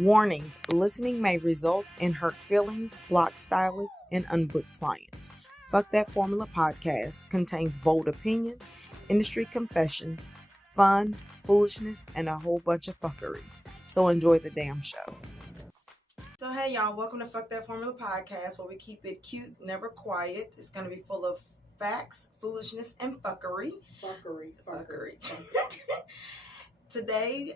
Warning, listening may result in hurt feelings, blocked stylists, and unbooked clients. Fuck That Formula podcast contains bold opinions, industry confessions, fun, foolishness, and a whole bunch of fuckery. So enjoy the damn show. So hey y'all, welcome to Fuck That Formula podcast, where we keep it cute, never quiet. It's going to be full of facts, foolishness, and fuckery. Fuckery. Today,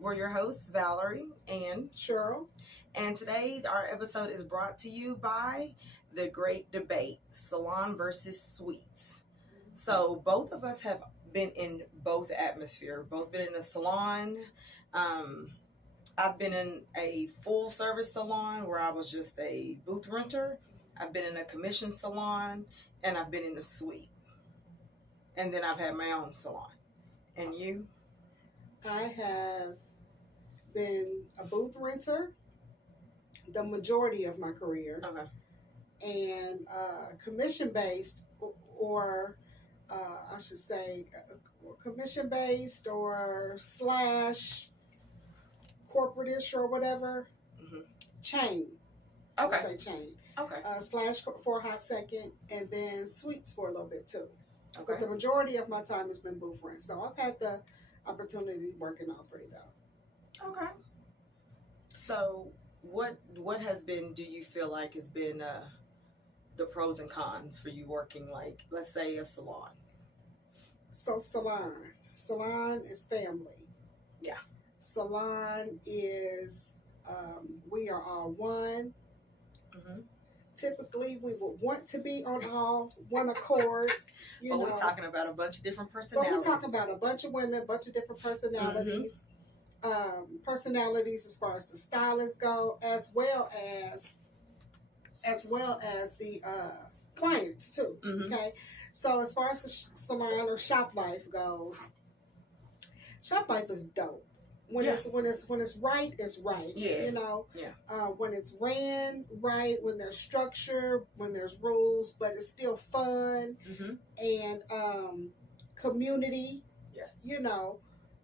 we're your hosts, Valerie and Cheryl. And today, our episode is brought to you by the great debate, Salon versus Suites. So both of us have been in both atmosphere, both been in a salon. I've been in a full service salon where I was just a booth renter. I've been in a commission salon, and I've been in a suite. And then I've had my own salon. And you? I have been a booth renter the majority of my career. Okay. And commission-based or I should say commission-based or slash corporate-ish or whatever. Mm-hmm. Chain. Okay. Say chain. Okay. Slash for a hot second, and then suites for a little bit too. Okay. But the majority of my time has been booth rent. So I've had the opportunity working all three though. Okay. So what has been, do you feel like has been the pros and cons for you working, like, let's say a salon? So salon is family. Yeah. Salon is we are all one. Mm-hmm. Typically, we would want to be on all one accord. But we're talking about a bunch of different personalities. But we're talking about a bunch of women, a bunch of different personalities. Mm-hmm. Personalities as far as the stylists go, as well as the clients too. Mm-hmm. Okay, so as far as the salon or shop life goes, shop life is dope. When it's right, it's right. Yeah. You know. Yeah. When it's ran right, when there's structure, when there's rules, but it's still fun. Mm-hmm. And community. Yes. You know,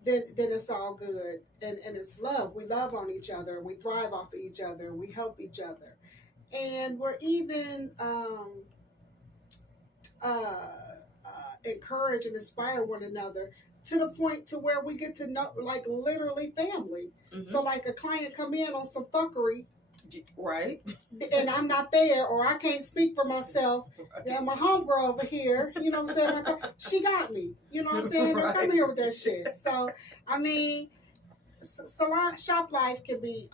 then it's all good. And it's love. We love on each other. We thrive off of each other. We help each other. And we're even encourage and inspire one another to the point to where we get to know, like, literally family. Mm-hmm. So, like, a client come in on some fuckery. Right. And I'm not there, or I can't speak for myself. Right. Yeah, my homegirl over here, you know what I'm saying? Like, she got me. You know what I'm saying? Right. Come here with that shit. So, I mean, salon shop life can be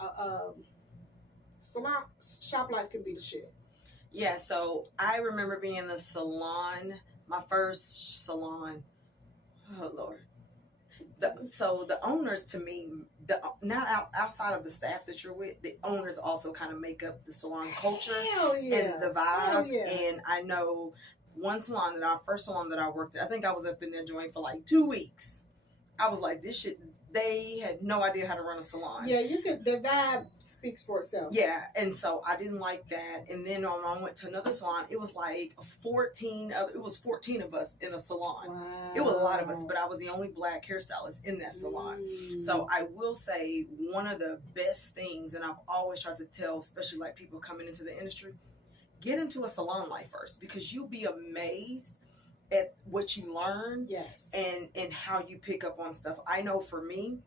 the shit. Yeah, so I remember being in the salon, my first salon. Oh Lord! So the owners, to me, not outside of the staff that you're with, the owners also kind of make up the salon culture and the vibe. Yeah. And I know one salon, our first salon that I worked at, I think I was up in that joint for like 2 weeks. I was like, this shit. They had no idea how to run a salon. Yeah, the vibe speaks for itself. Yeah, and so I didn't like that. And then when I went to another salon, it was like 14 of us in a salon. Wow. It was a lot of us, but I was the only black hairstylist in that salon. So I will say one of the best things, and I've always tried to tell, especially like people coming into the industry, get into a salon life first, because you'll be amazed at what you learn. Yes. And how you pick up on stuff. I know for me,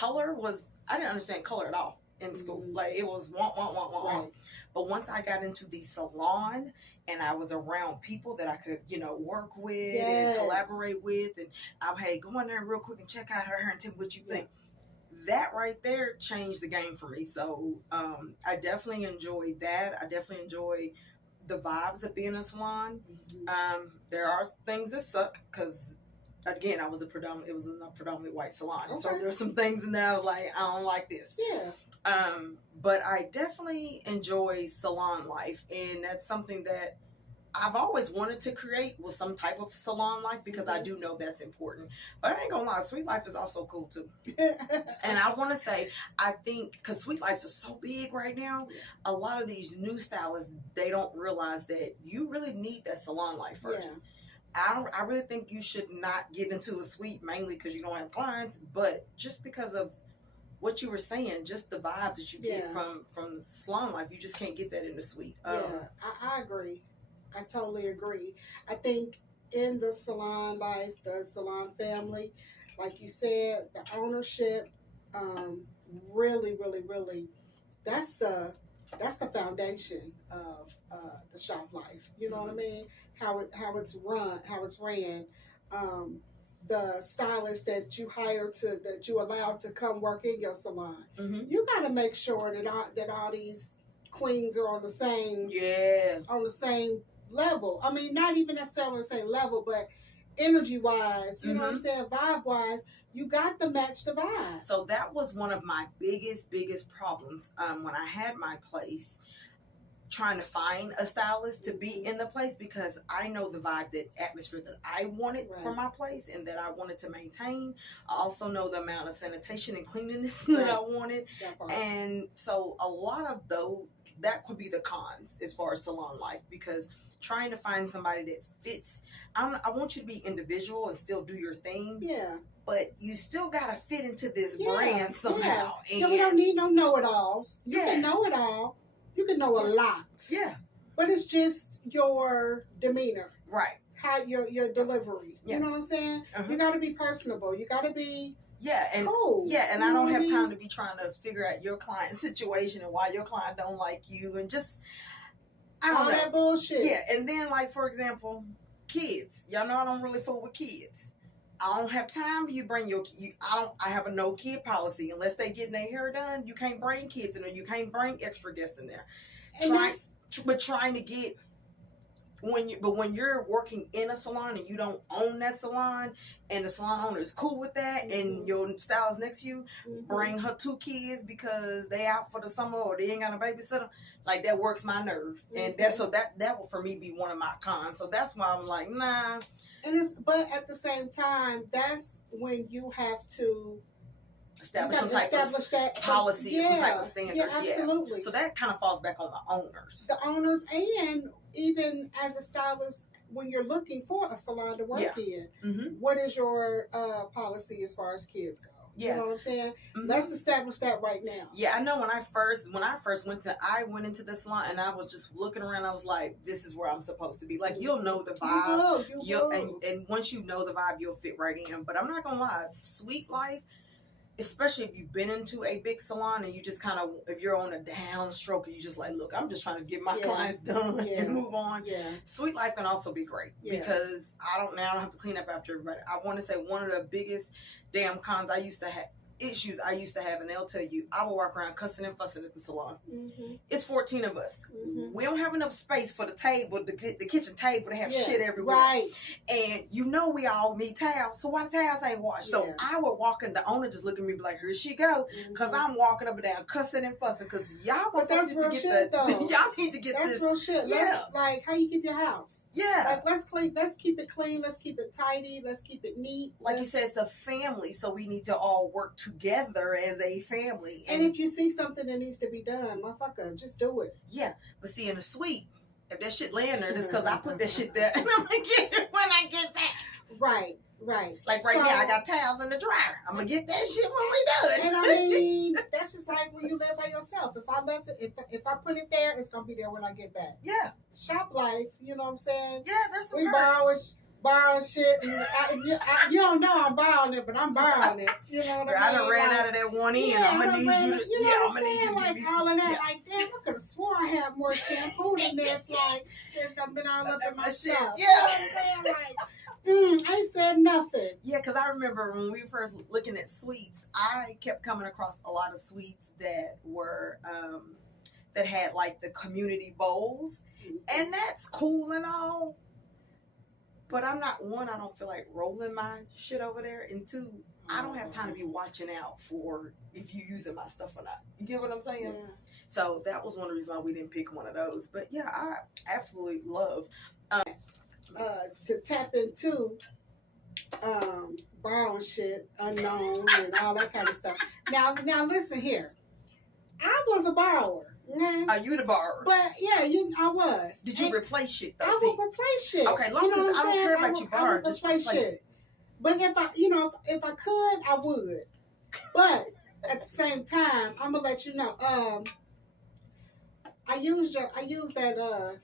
I didn't understand color at all in school. Mm-hmm. Like, it was want. Right. But once I got into the salon and I was around people that I could, work with and collaborate with, and hey, go in there real quick and check out her hair and tell me what you think. That right there changed the game for me. So I definitely enjoyed that. I definitely enjoy the vibes of being in a salon. Mm-hmm. There are things that suck because, again, it was a predominantly white salon. Okay. So there's some things in there I was like, I don't like this. Yeah. But I definitely enjoy salon life, and that's something that I've always wanted to create, was some type of salon life, because I do know that's important. But I ain't gonna lie, Sweet Life is also cool too. And I want to say, I think, because Sweet Life is so big right now, a lot of these new stylists, they don't realize that you really need that salon life first. Yeah. I really think you should not get into a suite mainly because you don't have clients, but just because of what you were saying, just the vibes that you get from the salon life, you just can't get that in the suite. I agree. I totally agree. I think in the salon life, the salon family, like you said, the ownership, really, really, really, that's the foundation of the shop life. You know what I mean? How it's run, how it's ran. The stylist that you hire that you allow to come work in your salon. You got to make sure that all these queens are on the same level. I mean, not even necessarily on the same level, but energy wise, you know what I'm saying, vibe wise, you got to match the vibe. So that was one of my biggest problems when I had my place, trying to find a stylist to be in the place, because I know the vibe, that atmosphere that I wanted for my place and that I wanted to maintain. I also know the amount of sanitation and cleanliness that I wanted. And so a lot of that could be the cons as far as salon life, because trying to find somebody that fits, I want you to be individual and still do your thing. Yeah. But you still got to fit into this brand somehow. Yeah. We don't need no know-it-alls. You can know it all. You can know a lot. Yeah. But it's just your demeanor. Right. How your delivery. You know what I'm saying? You got to be personable. You got to be cool. Yeah, and I don't have time to be trying to figure out your client's situation and why your client don't like you, and just all that bullshit. Yeah, and then, like, for example, kids. Y'all know I don't really fool with kids. I don't have time for you bring I have a no kid policy. Unless they getting their hair done, you can't bring kids in there. You can't bring extra guests in there. Trying to get when you're working in a salon and you don't own that salon, and the salon owner is cool with that, and your stylist next to you bring her 2 kids because they out for the summer or they ain't got a babysitter, like, that works my nerve. And that will for me be one of my cons. So that's why I'm like, nah. But at the same time, that's when you have to establish some type of policy, some type of standards. Yeah, absolutely. So that kind of falls back on the owners. The owners, and even as a stylist, when you're looking for a salon to work in, what is your policy as far as kids go? You know what I'm saying? Let's establish that right now. Yeah, I know when I first went into the salon and I was just looking around, I was like, this is where I'm supposed to be. Like, you'll know the vibe. You will. And once you know the vibe, you'll fit right in. But I'm not gonna lie, suite life, especially if you've been into a big salon and you just kind of, if you're on a downstroke and you just like, look, I'm just trying to get my clients done and move on. Yeah. Suite life can also be great because I don't have to clean up after everybody. I want to say one of the biggest damn cons issues I used to have, and they'll tell you, I will walk around cussing and fussing at the salon. It's 14 of us. We don't have enough space for the table, the kitchen table, to have shit everywhere. Right. And you know we all need towels, so why the towels ain't washed? So I would walk in, the owner just look at me and be like, here she go, because I'm walking up and down cussing and fussing, because y'all that's real shit though. Y'all need to get that's this. Real shit. Like, how you keep your house. Yeah. Like, let's keep it clean, let's keep it tidy, let's keep it neat. Like you said, it's a family, so we need to all work together as a family. And if you see something that needs to be done, motherfucker, just do it. Yeah, but see, in a suite, if that shit laying there, it's because I put that shit there, and I'm gonna get it when I get back. Right. Like now, I got towels in the dryer. I'm gonna get that shit when we done. And I mean, that's just like when you live by yourself. If I left it, if I put it there, it's gonna be there when I get back. Yeah. Shop life, you know what I'm saying? Yeah, there's some. We borrowing shit. And you don't know I'm borrowing it, but I'm borrowing it. You know what I mean? I done ran out of that one end. I'm gonna need you to. You know what I'm saying? Like all of that. Yeah. Like, damn, I could have sworn I had more shampoo than this. Like, it's done been all up in my stuff. Yeah. You know what I'm saying? Like, I ain't said nothing. Yeah, because I remember when we were first looking at suites, I kept coming across a lot of suites that were that had like the community bowls, and that's cool and all. But I'm not, one, I don't feel like rolling my shit over there, and 2, I don't have time to be watching out for if you using my stuff or not. You get what I'm saying? Yeah. So that was one of the reasons why we didn't pick one of those. But yeah, I absolutely love to tap into borrowing shit, unknown, and all that kind of stuff. Now listen here. I was a borrower. Okay. Are you the borrower? But yeah, I was. Did you replace shit though? I would replace shit. Okay, long as I don't care about you borrowing, just replace shit. But if I could, I would. But at the same time, I'm gonna let you know. I used that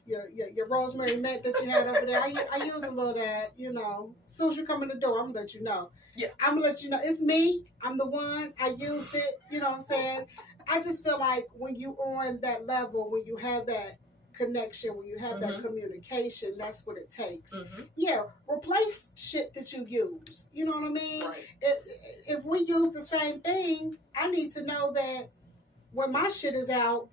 your rosemary mint that you had over there. I used a little of that, you know. As soon as you come in the door, I'm gonna let you know. Yeah. I'm gonna let you know. It's me. I'm the one. I used it. You know what I'm saying? I just feel like when you on that level, when you have that connection, when you have that communication, that's what it takes. Yeah, replace shit that you use. You know what I mean? Right. If we use the same thing, I need to know that when my shit is out,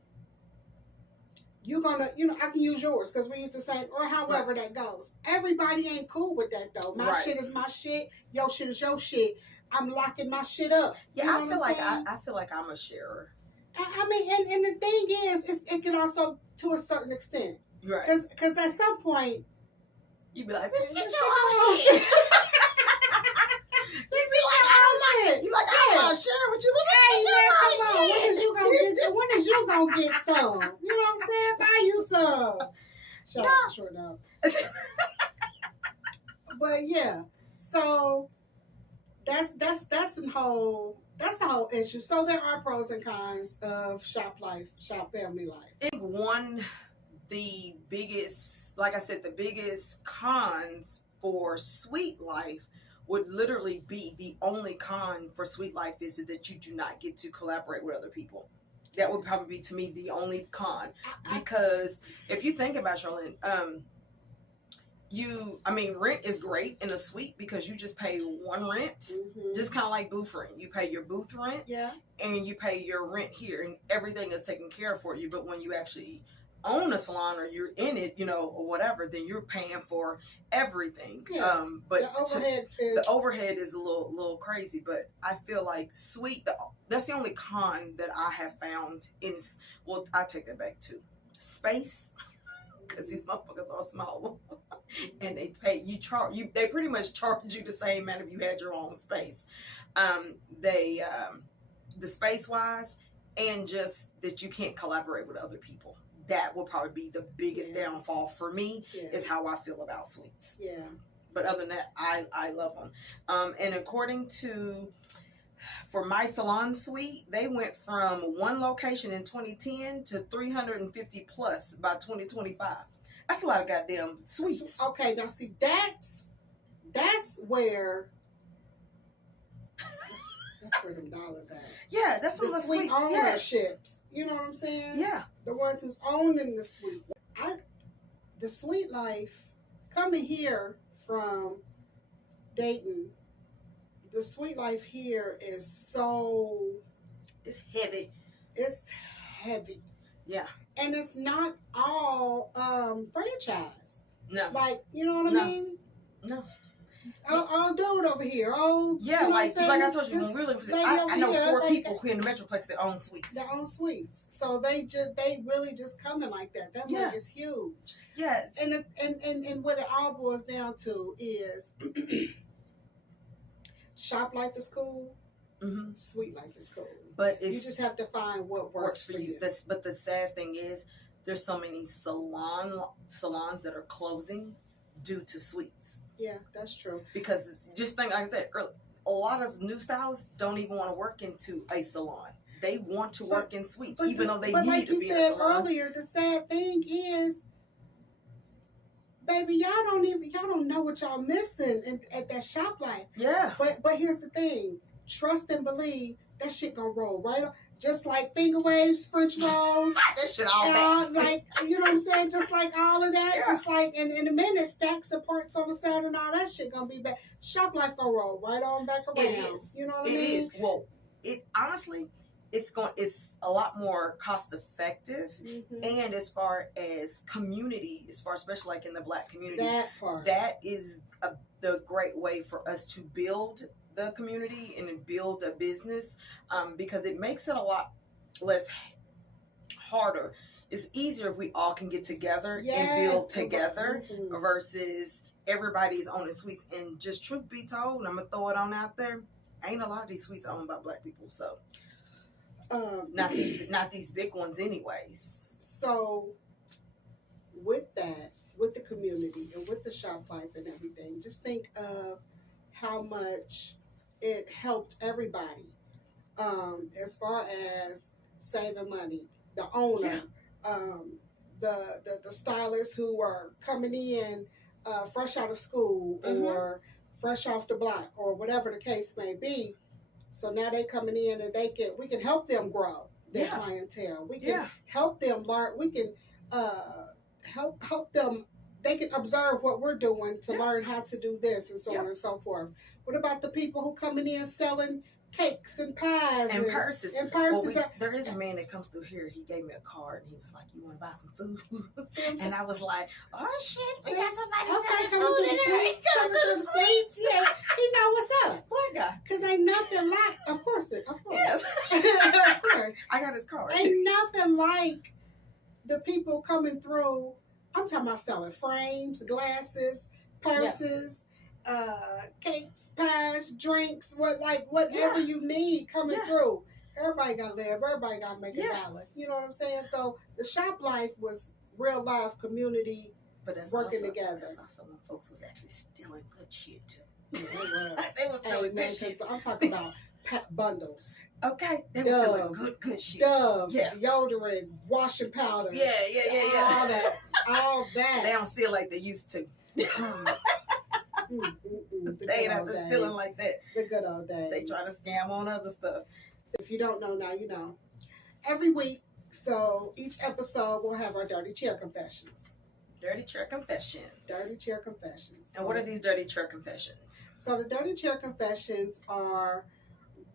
you're gonna, you know, I can use yours because we use the same, or however that goes. Everybody ain't cool with that though. My shit is my shit. Your shit is your shit. I'm locking my shit up. Yeah, you know I feel like I'm a sharer. I mean, and the thing is, it can also to a certain extent, right? Because at some point, you be like, bitch, get your own shit. You like, I'm not sharing with you, but hey, man, come on. When is you gonna get some? You know what I'm saying? Buy you some. Shut up, short up. But yeah, so that's a whole issue. So there are pros and cons of shop life, shop family life. I think the biggest, like I said, the biggest cons for Sweet Life would literally be the only con for Sweet Life is that you do not get to collaborate with other people. That would probably be, to me, the only con. Because if you think about Charlene, rent is great in a suite because you just pay one rent, just kind of like booth rent. You pay your booth rent, and you pay your rent here, and everything is taken care of for you. But when you actually own a salon or you're in it, you know, or whatever, then you're paying for everything. But the overhead is a little crazy. But I feel like that's the only con that I have found in. Well, I take that back too. Space. Because these motherfuckers are small, and they pay you. They pretty much charge you the same amount if you had your own space. The space wise, and just that you can't collaborate with other people. That will probably be the biggest downfall for me. Is how I feel about suites. Yeah. But other than that, I love them. And according to. For my salon suite, they went from one location in 2010 to 350 plus by 2025. That's a lot of goddamn suites. Okay, now see, that's where them dollars at. Yeah, that's the suite ownerships. You know what I'm saying? Yeah, the ones who's owning the suite. The Sweet Life coming here from Dayton. The Sweet Life here is it's heavy. It's heavy. Yeah. And it's not all franchise. No. Like, you know what I mean? No. Old dude over here. Oh, yeah, you know like I told you, I know 4 people here in the Metroplex that own suites. That own suites. So they really just coming like that. That work is huge. Yes. And what it all boils down to is shop life is cool. Sweet life is cool. But you just have to find what works for you. But the sad thing is, there's so many salons that are closing due to suites. Yeah, that's true. Because just think, like I said earlier, a lot of new stylists don't even want to work into a salon. They want to work in suites, even though they need to be in a salon. But like you said earlier, the sad thing is, baby, y'all don't know what y'all missing at that shop life. Yeah. But here's the thing: trust and believe that shit gonna roll right up. Just like finger waves, French rolls. That shit all back. Like, you know what I'm saying? Just like all of that. Yeah. Just like in a minute, stacks of parts on the side and all that shit gonna be back. Shop life gonna roll right on back around. It is. You know what I mean? It is. Well, honestly, it's a lot more cost effective, and as far as community, especially like in the Black community, that part, that is the great way for us to build the community and build a business, because it makes it a lot less harder. It's easier if we all can get together and build together versus everybody's owning suites. And just truth be told, I'm gonna throw it on out there, ain't a lot of these suites owned by Black people, so not these big ones anyways. So with that, with the community and with the shop life and everything, just think of how much it helped everybody. as far as saving money. The owner, the stylists who are coming in fresh out of school or fresh off the block or whatever the case may be. So now they coming in and we can help them grow their clientele. We can help them learn. We can help them. They can observe what we're doing to learn how to do this and so on and so forth. What about the people who coming in selling cakes and pies and purses? And purses. Well, there is a man that comes through here. He gave me a card and he was like, "You want to buy some food?" And I was like, "Oh shit, we got somebody selling food in there. He's coming through the sweets." Yeah, he know what's up. Black guy. Cause ain't nothing like, of course, yes, of course, I got his card. Ain't nothing like the people coming through. I'm talking about selling frames, glasses, purses. Cakes, pies, drinks, whatever you need coming through. Everybody gotta live. Everybody gotta make a dollar. You know what I'm saying? So the shop life was real life community, but that's working also, together. That's also when folks was actually stealing good shit too. Yeah, they was stealing good shit. I'm talking about bundles. Okay, they were stealing good shit. Dove, deodorant, washing powder. Yeah. All that. They don't steal like they used to. They ain't out there stealing like that. The good old days. They trying to scam on other stuff. If you don't know now, you know. Every week, so each episode we'll have our dirty chair confessions. Dirty chair confessions. Dirty chair confessions. And what are these dirty chair confessions? So the dirty chair confessions are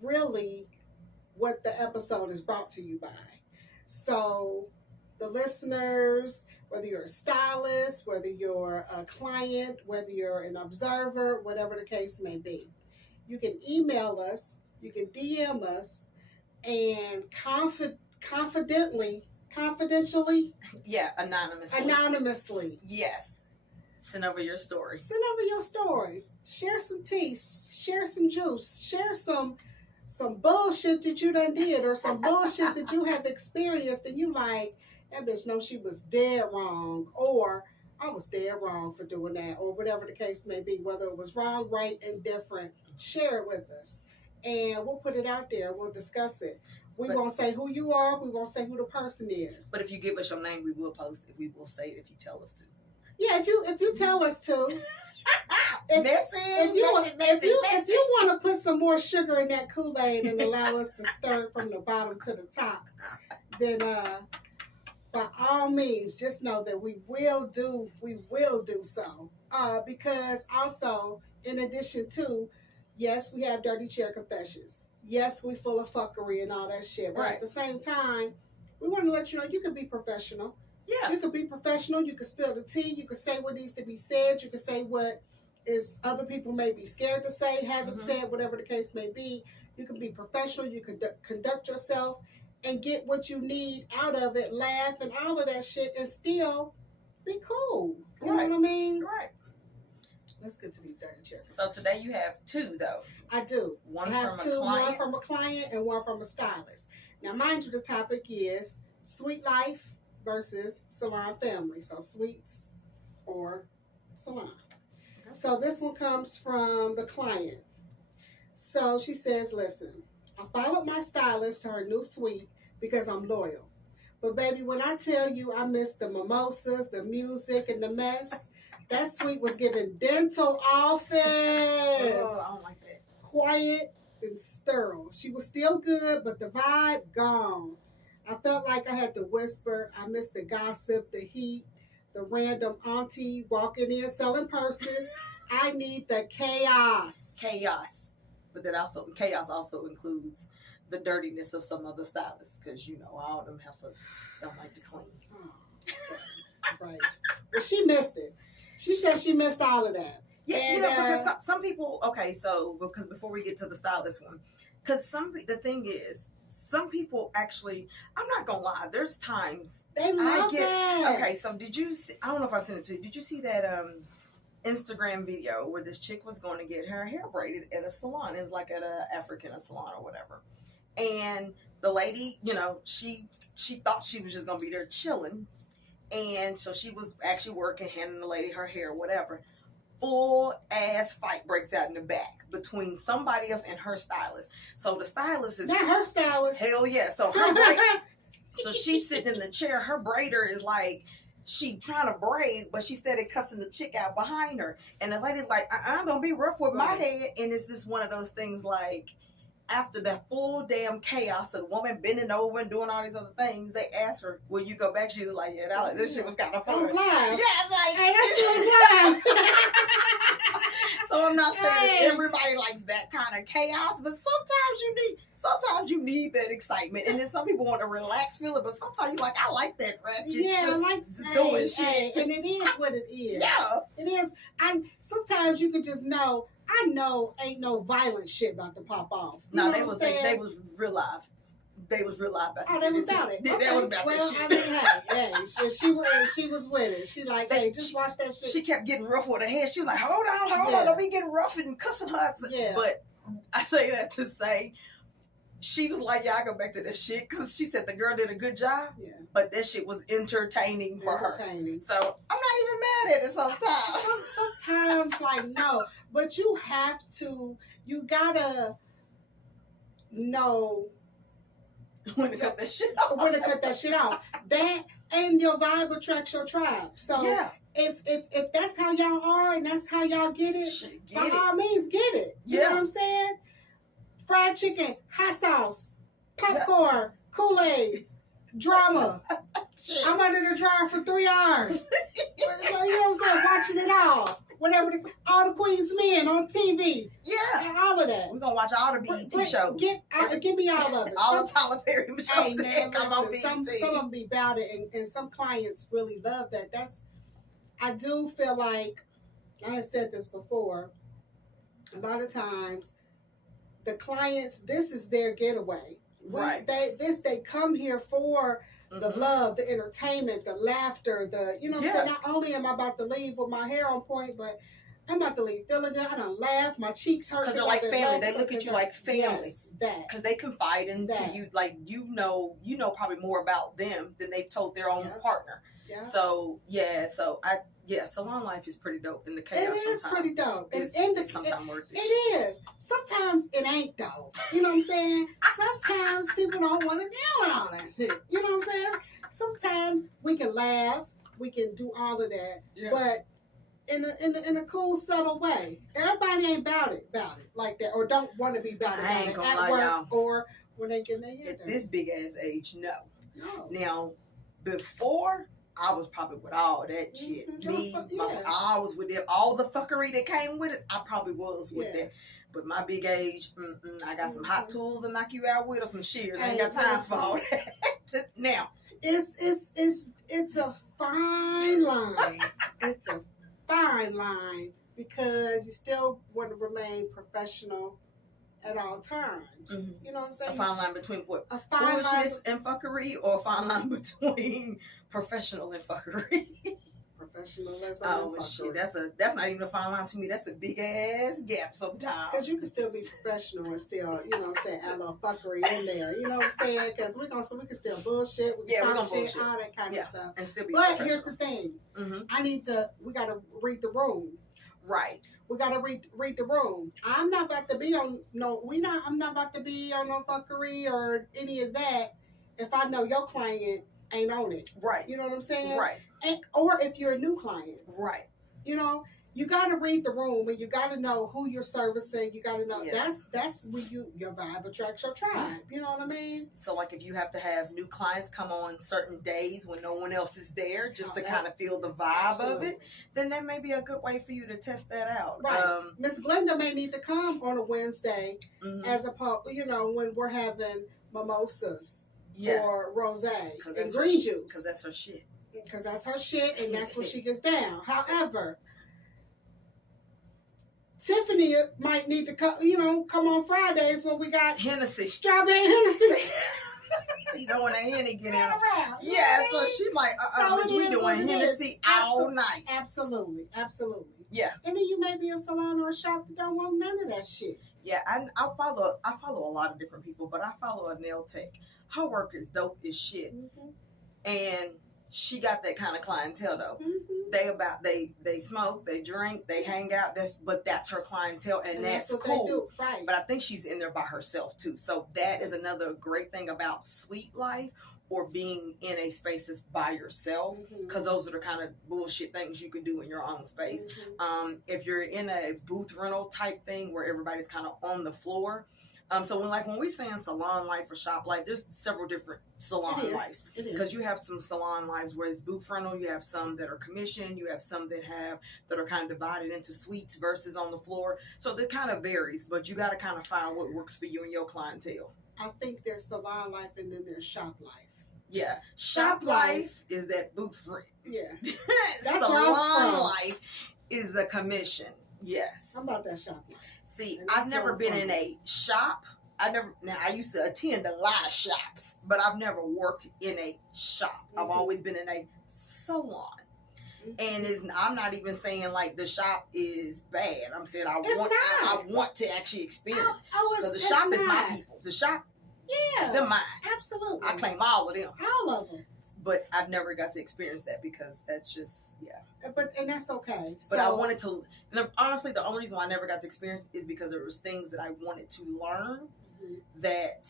really what the episode is brought to you by. So the listeners, whether you're a stylist, whether you're a client, whether you're an observer, whatever the case may be, you can email us, you can DM us, and confidentially, anonymously, yes, send over your stories. Share some tea, share some juice, share some bullshit that you done did or some bullshit that you have experienced and you like, that bitch knows she was dead wrong, or I was dead wrong for doing that, or whatever the case may be, whether it was wrong, right, indifferent, share it with us. And we'll put it out there. We'll discuss it. We won't say who you are. We won't say who the person is. But if you give us your name, we will post it. We will say it if you tell us to. Yeah, if you tell us to. If you want to put some more sugar in that Kool-Aid and allow us to stir it from the bottom to the top, then by all means, just know that we will do so. Because also, in addition to, yes, we have dirty chair confessions. Yes, we full of fuckery and all that shit. But at the same time, we want to let you know you can be professional. Yeah. You could be professional. You could spill the tea. You could say what needs to be said. You could say what is other people may be scared to say, haven't said, whatever the case may be. You can be professional. You can conduct yourself and get what you need out of it, laugh and all of that shit, and still be cool. You know what I mean? Right. Let's get to these dirty chairs. So today you have two, though. I do. One from a client. One from a client and one from a stylist. Now, mind you, the topic is Sweet Life versus Salon Family. So, sweets or salon. Okay. So, this one comes from the client. So, she says, listen, I followed my stylist to her new suite because I'm loyal. But, baby, when I tell you I miss the mimosas, the music, and the mess, that suite was giving dental office. Oh, I don't like that. Quiet and sterile. She was still good, but the vibe gone. I felt like I had to whisper. I missed the gossip, the heat, the random auntie walking in selling purses. I need the chaos. Chaos. But that also, chaos also includes the dirtiness of some other stylists, because, you know, all of them heifers don't like to clean. Oh, right. Well, she missed it. She said she missed all of that. Yeah, and, you know, because some people, okay, so, because before we get to the stylist one, because the thing is, some people actually, I'm not going to lie, there's times they love that. Okay, so did you see, I don't know if I sent it to you, did you see that Instagram video where this chick was going to get her hair braided at a salon? It was like at a African salon or whatever. And the lady, you know, she thought she was just going to be there chilling. And so she was actually working, handing the lady her hair, whatever. Full ass fight breaks out in the back between somebody else and her stylist. So the stylist is not her stylist. Hell yeah. So so she's sitting in the chair. Her braider is like, she trying to braid, but she started cussing the chick out behind her. And the lady's like, don't be rough with my head. And it's just one of those things like, after that full damn chaos of the woman bending over and doing all these other things, they asked her, will you go back? She was like, yeah, this shit was kind of fun. It was live. Yeah, like, hey, that shit was live. So I'm not saying that everybody likes that kind of chaos, but sometimes you need that excitement. And then some people want a relaxed feeling, but sometimes you're like, I like that ratchet. Yeah, just, like just doing shit. And it is what it is. Yeah. It is. And sometimes you can just know, I know ain't no violent shit about to pop off. No, they was real live. They was real live about it. Oh, they was about it. Okay. They was about that shit. I mean, hey, she was with it. She like, hey, just watch that shit. She kept getting rough with her head. She was like, hold on, don't be getting rough and cussing her. Yeah. But I say that to say, she was like, yeah, I go back to that shit, because she said the girl did a good job, but that shit was entertaining for her. So I'm not even mad at it sometimes. Sometimes, like, no, but you gotta know when to cut that shit off. When to cut that shit off. That and your vibe attracts your tribe. So if that's how y'all are and that's how y'all get it, by all means get it. You know what I'm saying? Fried chicken, hot sauce, popcorn, Kool-Aid, drama. I'm under the dryer for 3 hours. You know what I'm saying? Watching it all. Whatever, all the Queen's Men on TV. Yeah. All of that. We're going to watch all the BET shows. Give me all of it. All the Tyler Perry shows. Hey, man, come on BET. Some of them be about it, and some clients really love that. I do feel like, I have said this before, a lot of times, the clients, this is their getaway. Right. They come here for the love, the entertainment, the laughter, you know what I'm saying? Not only am I about to leave with my hair on point, but I'm about to leave feeling good. I done laugh, my cheeks hurt. Because they're like family. They look at you like family. Yes, that. Because they confide into you, like, you know probably more about them than they've told their own partner. Yeah. So, salon life is pretty dope in the chaos. It is pretty dope. It's sometimes worth it. It is. Sometimes it ain't dope. You know what I'm saying? Sometimes people don't want to deal on it. You know what I'm saying? Sometimes we can laugh, we can do all of that, but in a cool, subtle way. Everybody ain't about it like that, or don't want to be about it at work or when they get their hair done. At this big ass age, no. No. Now, before, I was probably with all that shit. I was with it. All the fuckery that came with it, I probably was with that. But my big age, I got some hot tools to knock you out with, or some shears. I ain't got time for all that. Now, it's a fine line. It's a fine line, because you still want to remain professional at all times. You know what I'm saying? A fine line between what? A fine foolishness and fuckery, or a fine line between professional and fuckery? Professionalism and fuckery. Shit, that's not even a fine line to me. That's a big ass gap sometimes. Because you can still be professional and still, you know what I'm saying, add a little fuckery in there. You know what I'm saying? Because we can still bullshit, we can talk shit, all that kind of stuff. And still be But here's the thing. We got to read the room. Right. We gotta read the room. I'm not about to be on I'm not about to be on no fuckery or any of that if I know your client ain't on it. Right. You know what I'm saying? Right. Or if you're a new client. Right. You know, you gotta read the room, and you gotta know who you're servicing. You gotta know that's when your vibe attracts your tribe. You know what I mean? So like, if you have to have new clients come on certain days when no one else is there, just to kind of feel the vibe of it, then that may be a good way for you to test that out. Right. Miss Glenda may need to come on a Wednesday, as opposed, when we're having mimosas or rosé and green juice, because that's her shit. Because that's her shit, and that's what she gets down. However, Tiffany might need to come on Fridays when we got Hennessy, strawberry Hennessy. When that Henny get out. Yeah, so she like, we doing Hennessy all night. Absolutely. Yeah. And then you may be a salon or a shop that don't want none of that shit. Yeah, I follow a lot of different people, but I follow a nail tech. Her work is dope as shit. And she got that kind of clientele though. they smoke, they drink, they hang out. That's her clientele, and that's what cool. they do. Right. But I think she's in there by herself too. So that is another great thing about Sweet Life or being in a space that's by yourself, because those are the kind of bullshit things you can do in your own space. If you're in a booth rental type thing where everybody's kind of on the floor. So when we're saying salon life or shop life, there's several different salon lives, because you have some salon lives where it's booth rental, you have some that are commission, you have some that are kind of divided into suites versus on the floor. So that kind of varies, but you got to kind of find what works for you and your clientele. I think there's salon life and then there's shop life. Yeah, shop life is that booth rent. Yeah, that's salon life is the commission. Yes, how about that shop life? See, I've never been in a shop. Now I used to attend a lot of shops, but I've never worked in a shop. I've always been in a salon. And I'm not even saying like the shop is bad. I'm saying I want to actually experience. So the shop is my people. The shop, they're mine. Absolutely. I claim all of them. All of them. But I've never got to experience that because that's just, And that's okay. But I wanted to, and honestly, the only reason why I never got to experience is because there was things that I wanted to learn that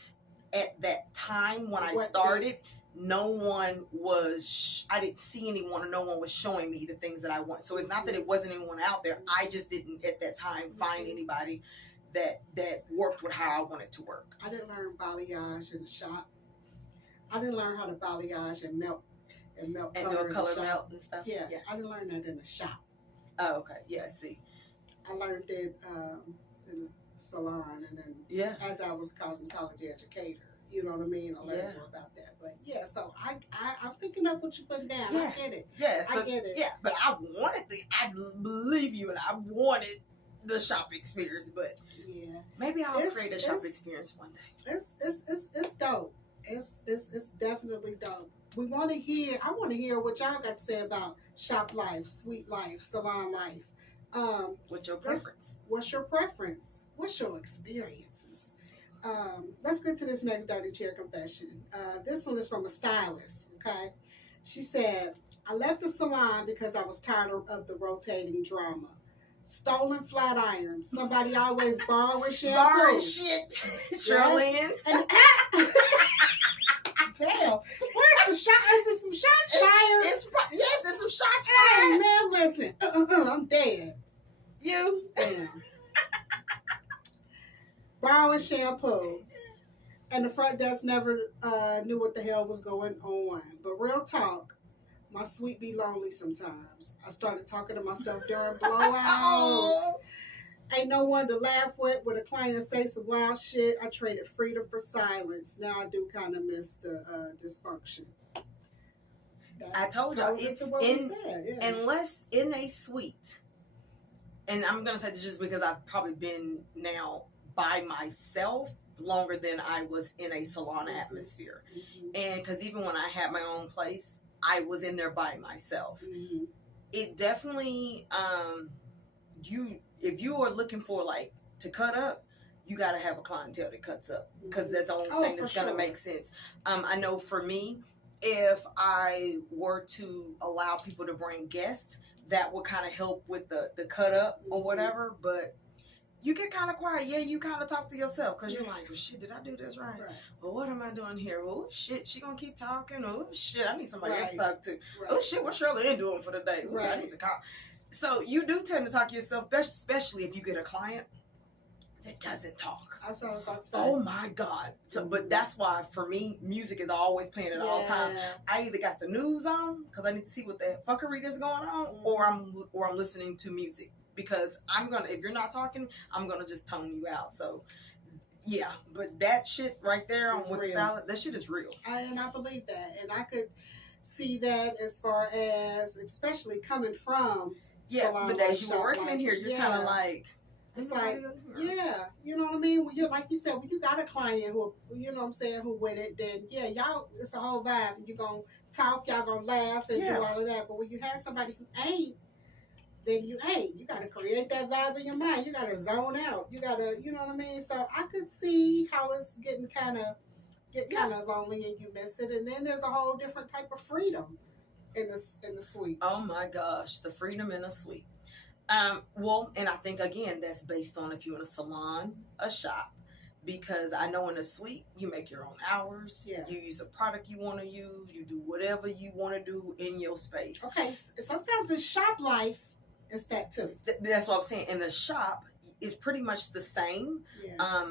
at that time when I started, no one was, I didn't see anyone or no one was showing me the things that I want. So it's not that it wasn't anyone out there. I just didn't at that time find anybody that worked with how I wanted to work. I didn't learn balayage in the shop. I didn't learn how to balayage and melt color melt and stuff. Yeah, I didn't learn that in the shop. Oh, okay. Yeah, see. I learned it in the salon, and then as I was a cosmetology educator, you know what I mean? I learned more about that. But so I'm picking up what you're putting down. Yeah. I get it. Yeah, I get it. Yeah, but I believe you, and I wanted the shop experience, but maybe I'll create a shop experience one day. It's dope. It's definitely dope. I want to hear what y'all got to say about shop life, sweet life, salon life. What's your preference? What's your preference? What's your experiences? Let's get to this next dirty chair confession. This one is from a stylist, okay? She said, I left the salon because I was tired of the rotating drama. Stolen flat irons. Somebody always borrowing shampoo. Borrowing shit. Charlene. And damn. Where's the shot? Is there some shots fired? Yes, there's some shots fired. fired. Hey, man, listen. I'm dead. You? Damn. Borrowing shampoo. And the front desk never knew what the hell was going on. But real talk, my sweet be lonely sometimes. I started talking to myself during blowouts. Ain't no one to laugh with when a client say some wild shit. I traded freedom for silence. Now I do kind of miss the dysfunction. I told y'all, it's unless in a suite, and I'm going to say this just because I've probably been now by myself longer than I was in a salon atmosphere. And because even when I had my own place, I was in there by myself. It definitely, if you are looking for like to cut up, you got to have a clientele that cuts up, because that's the only thing that's going to make sense. I know for me, if I were to allow people to bring guests, that would kind of help with the cut up or whatever. But you get kind of quiet. Yeah, you kind of talk to yourself because you're like, well, shit, did I do this right? Well, what am I doing here? Oh, shit, she going to keep talking. Oh, shit, I need somebody else to talk to. Oh, shit, what's Shirley doing for the day? Ooh, I need to call. So you do tend to talk to yourself, especially if you get a client that doesn't talk. That's what I was about to say. Oh, my God. So, but that's why, for me, music is always playing at all times. I either got the news on because I need to see what the fuckery that's going on, or I'm listening to music. Because if you're not talking, I'm gonna just tone you out. So, yeah, but that shit right there on what style, that shit is real. And I believe that, and I could see that as far as, especially coming from salon the days you were working in here, you're kind of like, it's like, you know what I mean. When you're like you said, when you got a client who, you know what I'm saying, who with it, then y'all, it's a whole vibe. You're gonna talk, y'all gonna laugh and do all of that. But when you have somebody who ain't, then you ain't. You got to create that vibe in your mind. You got to zone out. You got to, you know what I mean? So I could see how it's getting kind of lonely and you miss it. And then there's a whole different type of freedom in the suite? Oh my gosh, the freedom in a suite. Well, and I think again that's based on if you're in a salon, a shop, because I know in a suite you make your own hours. Yeah. You use a product you want to use. You do whatever you want to do in your space. Okay, sometimes in shop life, it's that too. That's what I'm saying. In the shop, it's pretty much the same. Yeah.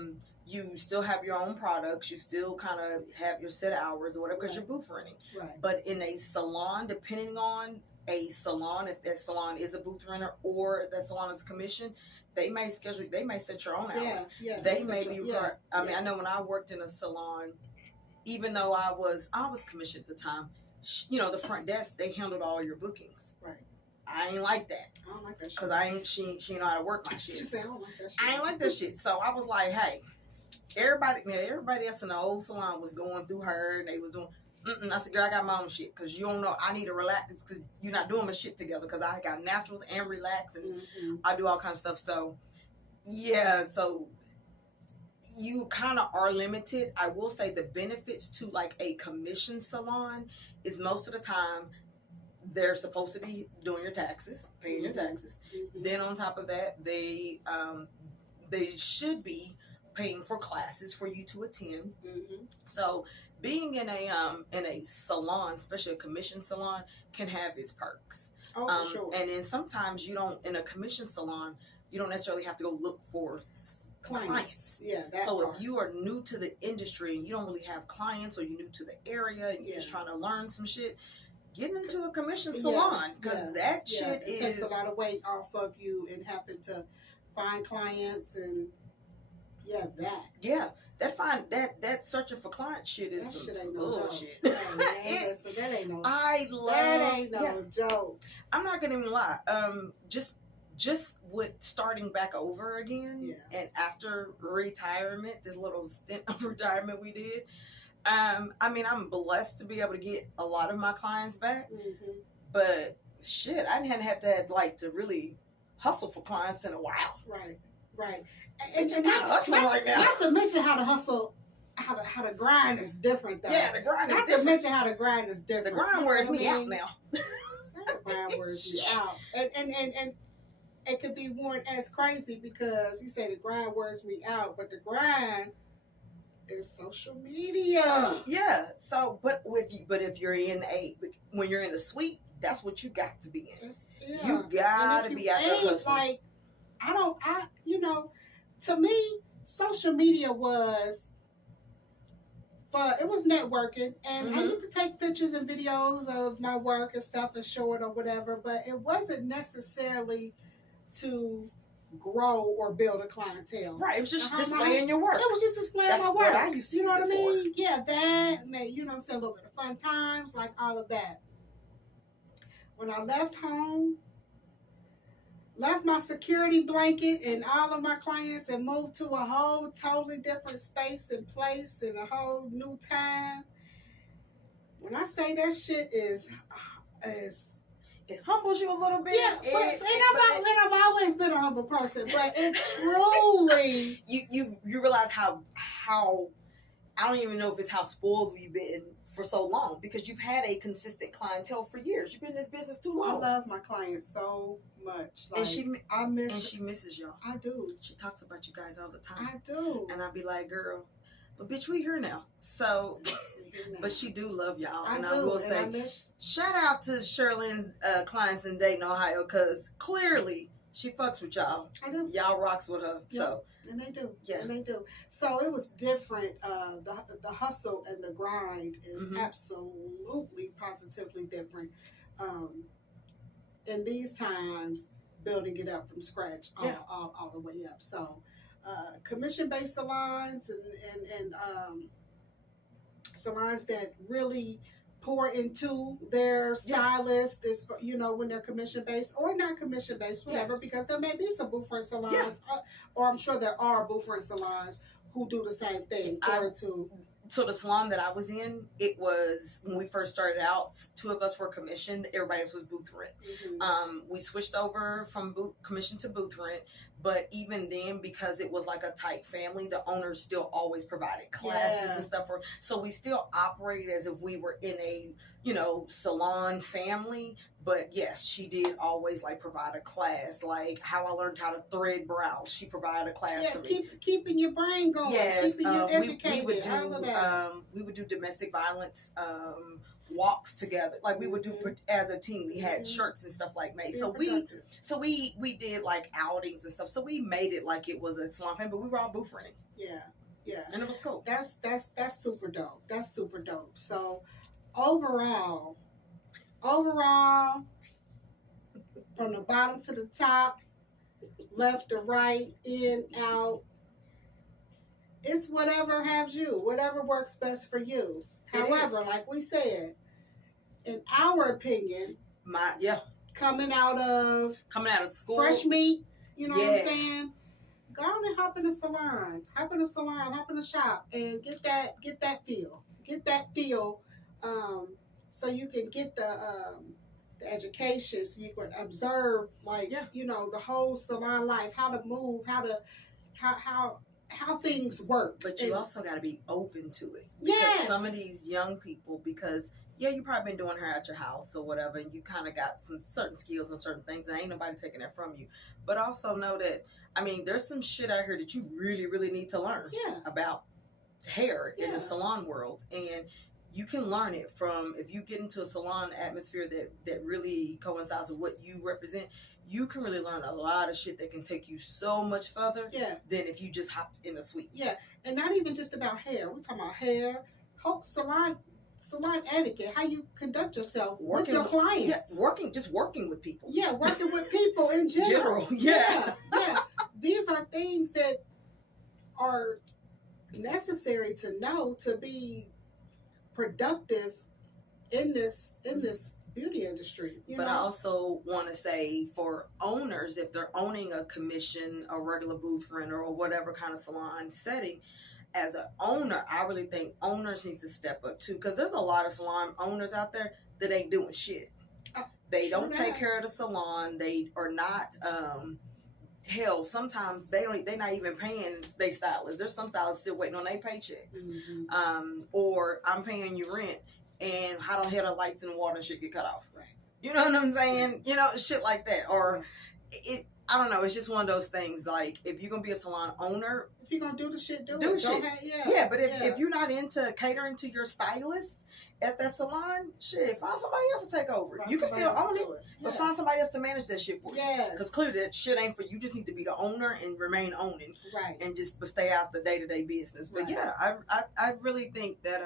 You still have your own products. You still kind of have your set hours or whatever because you're booth renting. Right. But in a salon, depending on a salon, if that salon is a booth renter or that salon is commission, they may set your own hours. Yeah. They may be. Yeah. I mean, I know when I worked in a salon, even though I was commissioned at the time, the front desk, they handled all your bookings. Right. I ain't like that. I don't like that shit. Because she know how to work my shit. She said, I don't like that shit. I ain't like that shit. So I was like, hey, everybody else in the old salon was going through her and they was doing, I said, girl, I got my own shit because you don't know, I need to relax because you're not doing my shit together because I got naturals and relax and I do all kinds of stuff. So, yeah, so you kind of are limited. I will say the benefits to like a commission salon is most of the time they're supposed to be doing your taxes, paying your taxes. Then on top of that, they should be paying for classes for you to attend. So being in a salon, especially a commission salon, can have its perks. Oh, for sure. And then sometimes you don't, in a commission salon, you don't necessarily have to go look for clients. Yeah, that so part. If you are new to the industry and you don't really have clients or you're new to the area and you're just trying to learn some shit, get into a commission salon because that shit takes a lot of weight off of you and having to find clients and that searching for client shit is some bullshit. That ain't no joke. I'm not gonna even lie. Just with starting back over again and after retirement, this little stint of retirement we did. I mean, I'm blessed to be able to get a lot of my clients back, but shit, I didn't have to really hustle for clients in a while. Right. And just not hustling right now. Not to mention how to hustle, how to grind is different though. Yeah, the grind is different. Not to mention how to grind is different. The grind wears me out now. The grind wears me out. And it could be worn as crazy because you say the grind wears me out, but the grind is social media. Yeah. So, but if you're when you're in the suite, that's what you got to be in. You got to be out there hustling. To me, social media was networking, and I used to take pictures and videos of my work and stuff and show it or whatever, but it wasn't necessarily to grow or build a clientele. Right. It was just displaying your work. It was just displaying my work. What I used to you know what I mean? For. Yeah, that, you know what I'm saying, a little bit of fun times, like all of that. When I left home, left my security blanket and all of my clients and moved to a whole totally different space and place and a whole new time. When I say that shit is it humbles you a little bit. Yeah, I've always been a humble person, but it truly you realize how I don't even know if it's how spoiled we've been for so long because you've had a consistent clientele for years. You've been in this business too long. I love my clients so much. And she misses y'all. I do. She talks about you guys all the time. I do. And I'd be like, girl, but bitch, we here now. So, but she do love y'all. I will say, shout out to Sherlin's clients in Dayton, Ohio, because clearly she fucks with y'all. I do. Y'all rocks with her. Yep. So. And they do. Yeah. And they do. So it was different. The hustle and the grind is absolutely positively different. In these times, building it up from scratch all the way up. So commission-based salons and salons that really pour into their stylist is, when they're commission-based or not commission-based, whatever, because there may be some booth rent salons, or I'm sure there are booth rent salons who do the same thing. So the salon that I was in, it was, when we first started out, 2 of us were commissioned, everybody else was booth rent. We switched over from commission to booth rent, But even then, because it was like a tight family, the owners still always provided classes and stuff for. So we still operated as if we were in a, salon family. But yes, she did always like provide a class, like how I learned how to thread brows. She provided a class for me. Keeping your brain going. Yes, keeping you educated. we would do domestic violence walks together. Like we would do as a team. We had shirts and stuff like made. So we did like outings and stuff. So we made it like it was a salon family, but we were all booth renting. Yeah, and it was cool. That's super dope. That's super dope. So overall, from the bottom to the top, left to right, in, out, it's whatever whatever works best for you. However, like we said, in our opinion, coming out of school, fresh meat, you know what I'm saying? Go on and hop in the salon, hop in the shop, and get that feel, so you can get the education, so you can observe, the whole salon life, how to move, how things work. But you also got to be open to it. Because some of these young people, you probably been doing hair at your house or whatever, and you kind of got some certain skills and certain things, and ain't nobody taking that from you. But also know that, there's some shit out here that you really, really need to learn about hair in the salon world. And you can learn it from, if you get into a salon atmosphere that really coincides with what you represent, you can really learn a lot of shit that can take you so much further than if you just hopped in a suite. Yeah, and not even just about hair. We're talking about hair, whole salon etiquette, how you conduct yourself with your clients. Working with people. Yeah, working with people in general. Yeah. These are things that are necessary to know to be productive in this beauty industry. But I also want to say, for owners, if they're owning a commission, a regular booth renter, or whatever kind of salon setting, as an owner, I really think owners need to step up too, because there's a lot of salon owners out there that ain't doing shit. They don't take care of the salon. They are not. Hell, sometimes they're not even paying their stylists. There's some stylists still waiting on their paychecks. Or I'm paying you rent, and how the hell the lights and water and shit get cut off? Right. You know what I'm saying? Shit like that. Or I don't know. It's just one of those things. Like, if you're gonna be a salon owner, if you're gonna do the shit, do it. Shit. But if you're not into catering to your stylist at that salon, shit, find somebody else to take over. You can still own it, but find somebody else to manage that shit for you. Because clearly that shit ain't for you. You just need to be the owner and remain owning, and just stay out the day-to-day business. But I really think that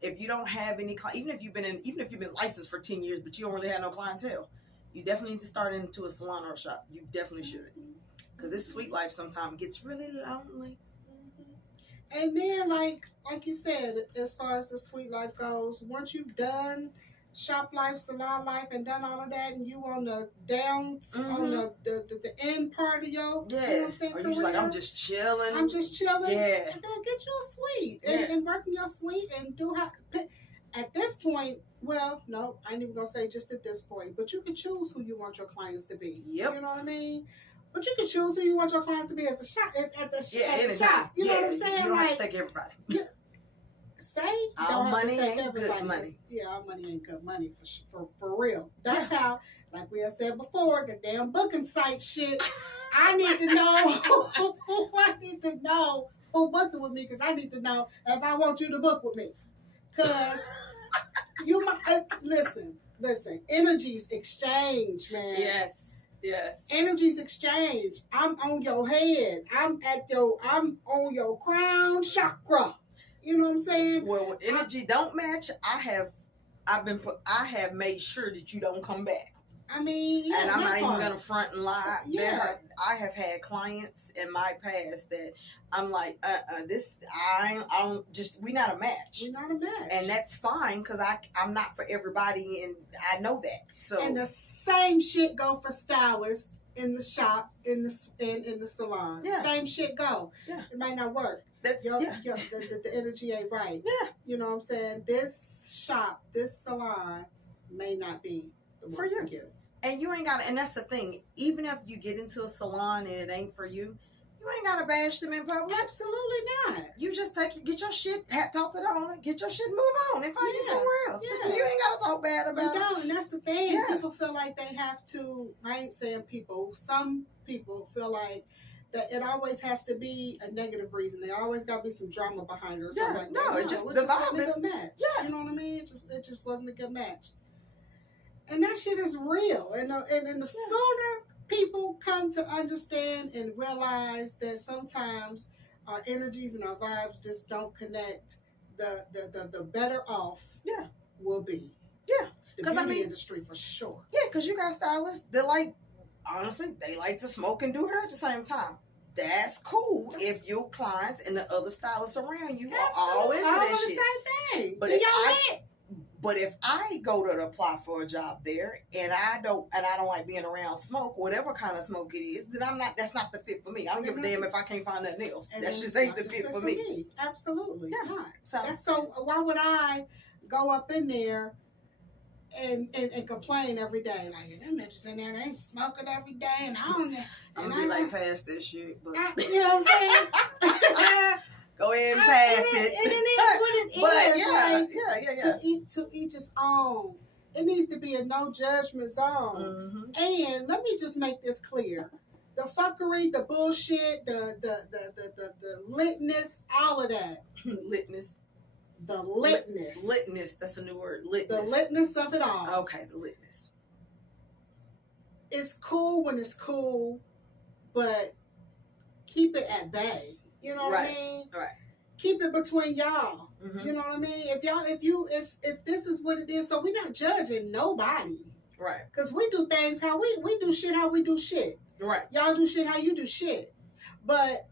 if you don't have any, even if you've been licensed for 10 years, but you don't really have no clientele, you definitely need to start into a salon or a shop. You definitely should, because this sweet life sometimes gets really lonely. And then, like you said, as far as the sweet life goes, once you've done shop life, salon life, and done all of that, and you on the on the end part of your, you know what I'm saying? Or you just like, I'm just chilling. Yeah. And then get you a suite and work in your suite and do at this point. Well, no, I ain't even gonna say just at this point, but you can choose who you want your clients to be. Yep. You know what I mean? But you can choose who you want your clients to be as a shop at the shop. You know what I'm saying? You don't have to take everybody. All money ain't good money. Yeah, all money ain't good money for real. That's how, like we had said before, the damn booking site shit. I need to know. I need to know who booking with me, because I need to know if I want you to book with me. Because you might listen. Energies exchange, man. Yes. Energies exchange. I'm on your head. I'm on your crown chakra. You know what I'm saying? Well, when energy don't match, I have made sure that you don't come back. And I'm not even gonna front and lie. I have had clients in my past that I'm like, we not a match. We're not a match. And that's fine, because I'm not for everybody, and I know that. So, and the same shit go for stylists in the shop, in the salon. Yeah. Same shit go. Yeah. It might not work. The energy ain't right. Yeah. You know what I'm saying? This shop, this salon may not be the one for you. And you ain't got to, and that's the thing. Even if you get into a salon and it ain't for you, you ain't got to bash them in public. Absolutely not. You just get your shit, talk to the owner, get your shit, move on, and find you somewhere else. Yeah. You ain't got to talk bad about it. And that's the thing. Yeah. People feel like they have to, I ain't saying people, some people feel like that it always has to be a negative reason. There always got to be some drama behind it or something like that. No, it just, the vibe is, a good match. Yeah. You know what I mean? It just wasn't a good match. And that shit is real. And the sooner people come to understand and realize that sometimes our energies and our vibes just don't connect, the better off will be. Yeah. The beauty industry for sure. Yeah, because you got stylists that honestly, they like to smoke and do hair at the same time. That's cool if your clients and the other stylists around you are all into that shit. Same thing. But if I go to apply for a job there and I don't like being around smoke, whatever kind of smoke it is, then that's not the fit for me. I don't give a damn if I can't find nothing else. That just ain't the fit for me. Absolutely. Yeah. Not. So why would I go up in there and complain every day? Like, them bitches in there, they ain't smoking every day, and I don't. I'm gonna be like, past this shit, but you know what I'm saying? Go ahead and pass it. And it is what it is. But yeah. To each his own. It needs to be a no judgment zone. Mm-hmm. And let me just make this clear: the fuckery, the bullshit, the litness, all of that. Litness. The litness. Litness. That's a new word. Litness. The litness of it all. Okay, the litness. It's cool when it's cool, but keep it at bay. You know what I mean? Right. Keep it between y'all. Mm-hmm. You know what I mean? If this is what it is, so we're not judging nobody. Right. Because we do things how we do shit how we do shit. Right. Y'all do shit how you do shit. But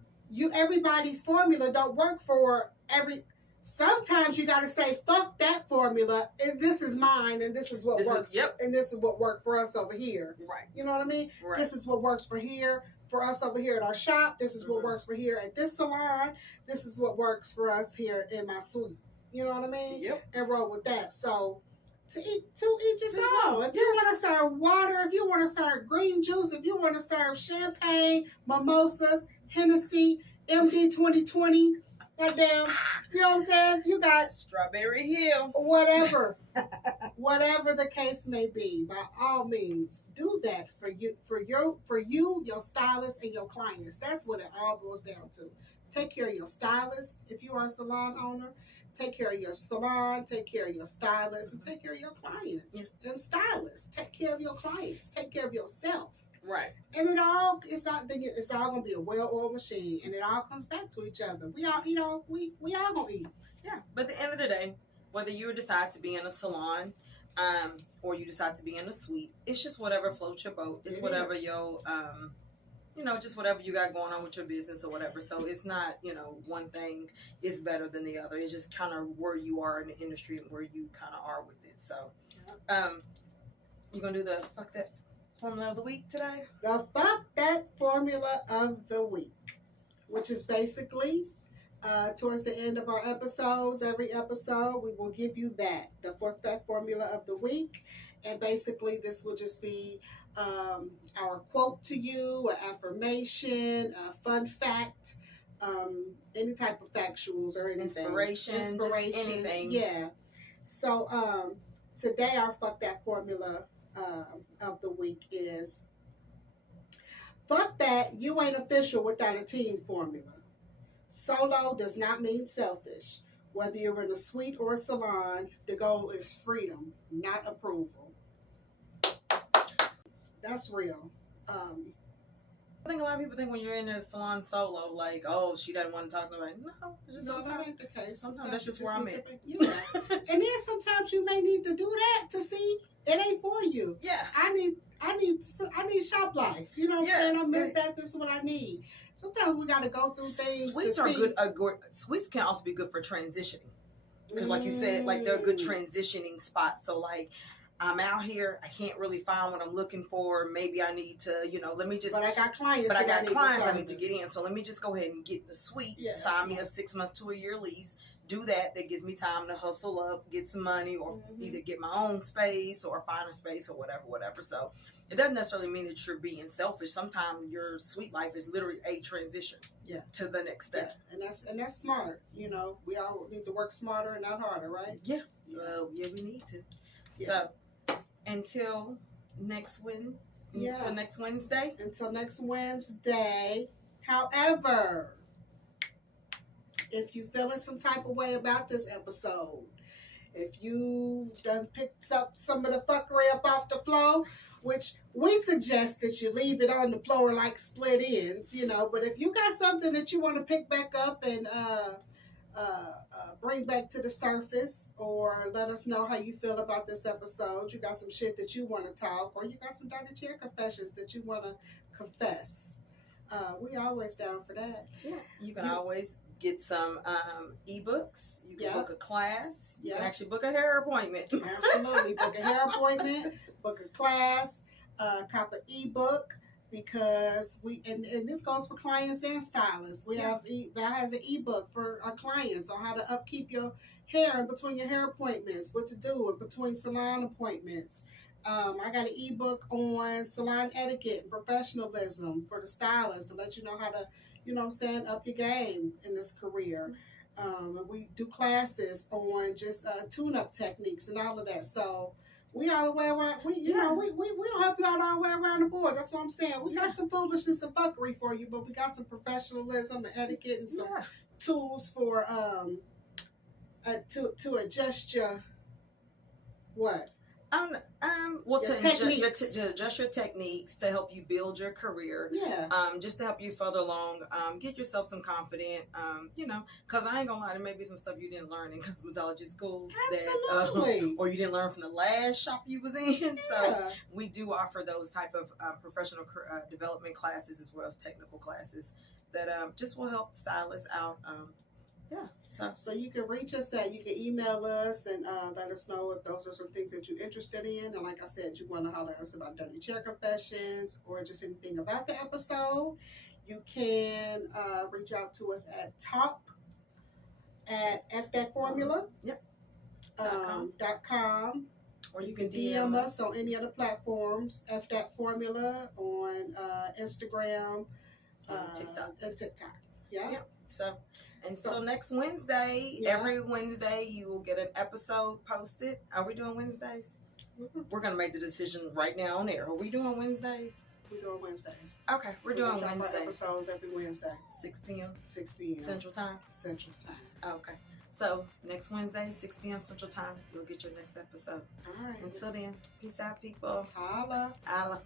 everybody's formula don't work for every. Sometimes you got to say, fuck that formula, and this is mine, and this is what works. And this is what worked for us over here. Right. You know what I mean? Right. This is what works for us over here at our shop. This is what works for here at this salon. This is what works for us here in my suite. You know what I mean? Yep. And roll with that. So to each his own. If you want to serve water, if you want to serve green juice, if you want to serve champagne, mimosas, Hennessy, MD 2020, goddamn, you know what I'm saying? You got Strawberry Hill. Whatever the case may be, by all means, do that for you, your stylist, and your clients. That's what it all goes down to. Take care of your stylist if you are a salon owner. Take care of your salon. Take care of your stylist, and take care of your clients and stylists. Take care of your clients. Take care of yourself. Right. And it's all gonna be a well-oiled machine, and it all comes back to each other. We all, we all gonna eat. Yeah. But at the end of the day, whether you decide to be in a salon, or you decide to be in a suite, it's just whatever floats your boat. It's whatever your, just whatever you got going on with your business or whatever. So it's not, one thing is better than the other. It's just kind of where you are in the industry and where you kind of are with it. So, you gonna do the fuck that formula of the week today? The fuck that formula of the week, which is basically towards the end of our episodes, every episode we will give you the fuck that formula of the week, and basically this will just be our quote to you, an affirmation, a fun fact, any type of factuals or anything, inspiration, anything. Yeah. So today our fuck that formula of the week is, fuck that you ain't official without a team formula. Solo does not mean selfish. Whether you're in a suite or a salon, the goal is freedom, not approval. That's real. I think a lot of people think when you're in a salon solo, like, oh, she doesn't want to talk about it. No, it's just sometimes ain't the case. Sometimes that's just where I'm at. Yeah. And then sometimes you may need to do that to see it ain't for you. Yeah. I need shop life. You know what I'm saying? I miss that. This is what I need. Sometimes we got to go through things. Suites are good. Suites can also be good for transitioning. Because like you said, like they're a good transitioning spot. So like, I'm out here, I can't really find what I'm looking for. Maybe I need to, let me just. But I got clients. I need to get in. So let me just go ahead and get in the suite. Yes. Sign me a 6 months to a year lease. do that. That gives me time to hustle up, get some money, or either get my own space or find a space or whatever. So it doesn't necessarily mean that you're being selfish. Sometimes your sweet life is literally a transition to the next step. Yeah. And that's smart. You know, we all need to work smarter and not harder, right? Yeah. We need to. Yeah. So until next Wednesday. Until next Wednesday. However, if you feeling some type of way about this episode, if you done picked up some of the fuckery up off the floor, which we suggest that you leave it on the floor like split ends, you know, but if you got something that you want to pick back up and bring back to the surface, or let us know how you feel about this episode, you got some shit that you want to talk, or you got some dirty chair confessions that you want to confess, we always down for that. Yeah, you can always get some ebooks. You can book a class. You can actually book a hair appointment. Absolutely. Book a hair appointment, book a class, cop an ebook, because and this goes for clients and stylists. We have Val has an ebook for our clients on how to upkeep your hair in between your hair appointments, what to do in between salon appointments. I got an ebook on salon etiquette and professionalism for the stylist to let you know how to, you know what I'm saying, up your game in this career. We do classes on just tune-up techniques and all of that. So we all the way around. We'll help you out all the way around the board. That's what I'm saying. We got some foolishness and fuckery for you, but we got some professionalism and etiquette and some tools for to adjust your what. To adjust your techniques, to help you build your career. Yeah. Just to help you further along. Get yourself some confidence. You know, because I ain't gonna lie, there may be some stuff you didn't learn in cosmetology school. Absolutely. That, or you didn't learn from the last shop you was in. Yeah. So we do offer those type of professional development classes as well as technical classes that just will help stylists out. So you can reach us you can email us and let us know if those are some things that you're interested in. And like I said, you want to holler at us about dirty chair confessions or just anything about the episode, you can reach out to us at talk@fthatformula. .com. Or you can DM us on any other platforms, fthatformula on Instagram and TikTok. Yeah. So until next Wednesday, every Wednesday you will get an episode posted. Are we doing Wednesdays? We're going to make the decision right now on air. Are we doing Wednesdays? We're doing Wednesdays. Okay, we're doing Wednesdays. Episodes every Wednesday. 6 p.m. 6 p.m. Central Time? Central Time. Okay. So next Wednesday, 6 p.m. Central Time, you'll get your next episode. All right. Until then, peace out, people. Holla. Holla.